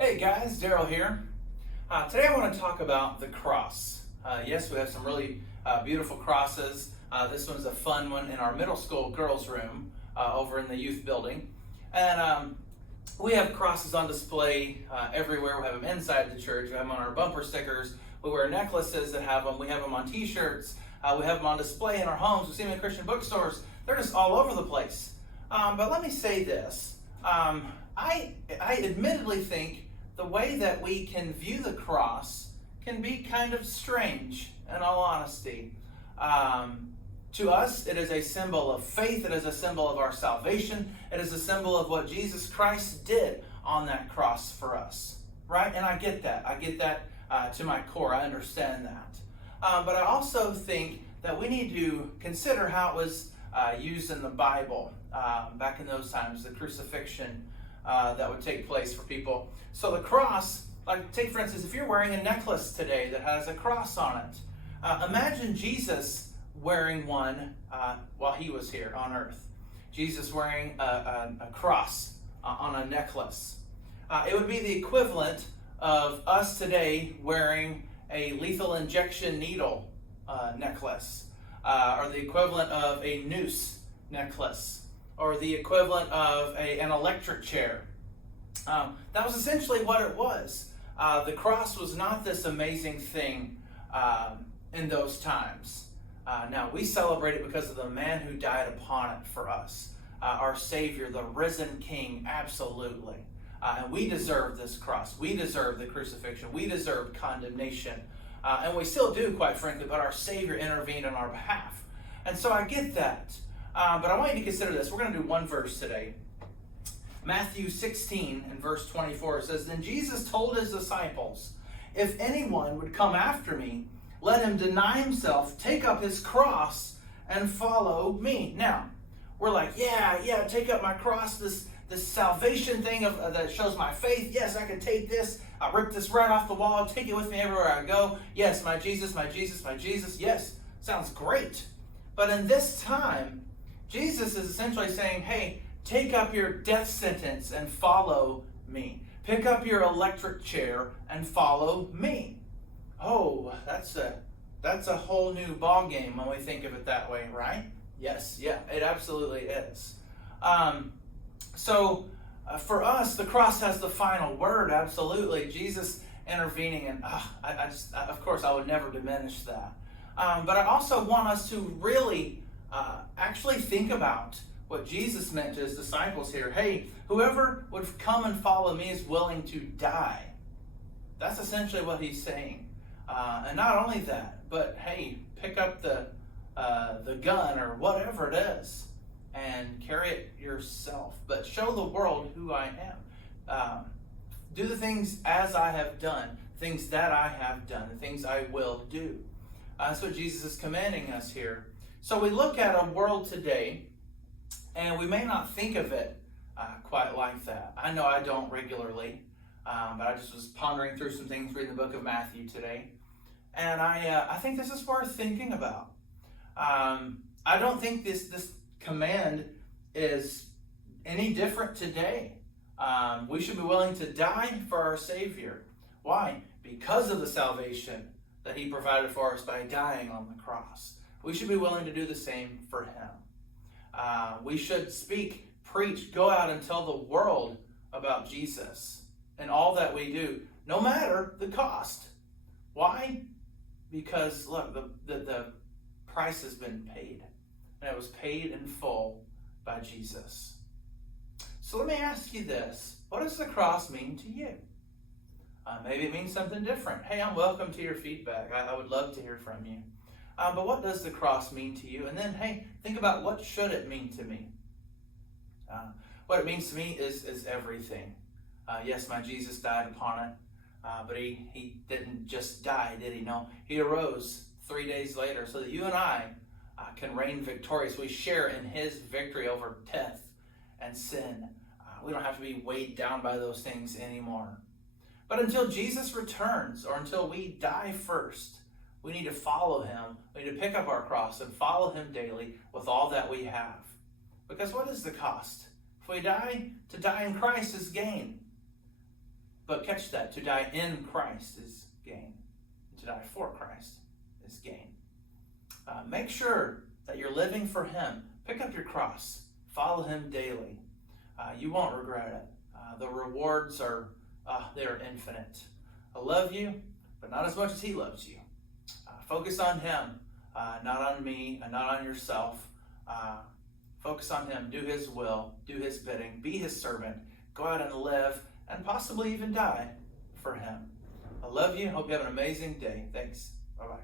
Hey guys, Darrell here. Today I want to talk about the cross. Yes, we have some really beautiful crosses. This one's a fun one in our middle school girls' room over in the youth building. And we have crosses on display everywhere. We have them inside the church. We have them on our bumper stickers. We wear necklaces that have them. We have them on t-shirts. We have them on display in our homes. We see them in Christian bookstores. They're just all over the place. But let me say this. I admittedly think the way that we can view the cross can be kind of strange, in all honesty. To us, it is a symbol of faith. It is a symbol of our salvation. It is a symbol of what Jesus Christ did on that cross for us, right? And I get that. I get that to my core. I understand that. But I also think that we need to consider how it was used in the Bible back in those times, the crucifixion that would take place for people. So the cross, like take for instance, if you're wearing a necklace today that has a cross on it, imagine Jesus wearing one while he was here on earth. Jesus wearing a cross on a necklace. It would be the equivalent of us today wearing a lethal injection needle necklace, or the equivalent of a noose necklace, or the equivalent of an electric chair. That was essentially what it was. The cross was not this amazing thing in those times. Now, we celebrate it because of the man who died upon it for us, our Savior, the risen King, absolutely. And we deserve this cross. We deserve the crucifixion. We deserve condemnation. And we still do, quite frankly, but our Savior intervened on our behalf. And so I get that. But I want you to consider this. We're going to do one verse today. Matthew 16 and verse 24 says, "Then Jesus told his disciples, 'If anyone would come after me, let him deny himself, take up his cross, and follow me.'" Now, we're like, yeah, take up my cross, this salvation thing that shows my faith. Yes, I can take this. I'll rip this right off the wall. Take it with me everywhere I go. Yes, my Jesus, my Jesus, my Jesus. Yes, sounds great. But in this time, Jesus is essentially saying, hey, take up your death sentence and follow me. Pick up your electric chair and follow me. Oh, that's a whole new ball game when we think of it that way, right? Yes, yeah, it absolutely is. So for us, the cross has the final word, absolutely. Jesus intervening, and of course, I would never diminish that. But I also want us to really actually think about what Jesus meant to his disciples here. Hey, whoever would come and follow me is willing to die. That's essentially what he's saying. And not only that, but hey, pick up the gun or whatever it is and carry it yourself. But show the world who I am. Do the things as I have done, things that I have done, the things I will do. That's what Jesus is commanding us here. So we look at a world today, and we may not think of it quite like that. I know I don't regularly, but I just was pondering through some things reading the book of Matthew today. And I think this is worth thinking about. I don't think this command is any different today. We should be willing to die for our Savior. Why? Because of the salvation that he provided for us by dying on the cross. We should be willing to do the same for him. We should speak, preach, go out and tell the world about Jesus and all that we do, no matter the cost. Why? Because, look, the price has been paid. And it was paid in full by Jesus. So let me ask you this. What does the cross mean to you? Maybe it means something different. Hey, I'm welcome to your feedback. I would love to hear from you. But what does the cross mean to you? And then, hey, think about what should it mean to me? What it means to me is everything. Yes, my Jesus died upon it. But he didn't just die, did he? No, he arose 3 days later so that you and I can reign victorious. We share in his victory over death and sin. We don't have to be weighed down by those things anymore. But until Jesus returns, or until we die first, we need to follow him. We need to pick up our cross and follow him daily with all that we have. Because what is the cost? If we die, to die in Christ is gain. But catch that, to die in Christ is gain. To die for Christ is gain. Make sure that you're living for Him. Pick up your cross. Follow Him daily. You won't regret it. The rewards are they're infinite. I love you, but not as much as He loves you. Focus on Him, not on me, and not on yourself. Focus on Him. Do His will. Do His bidding. Be His servant. Go out and live, and possibly even die for Him. I love you. Hope you have an amazing day. Thanks. Bye-bye.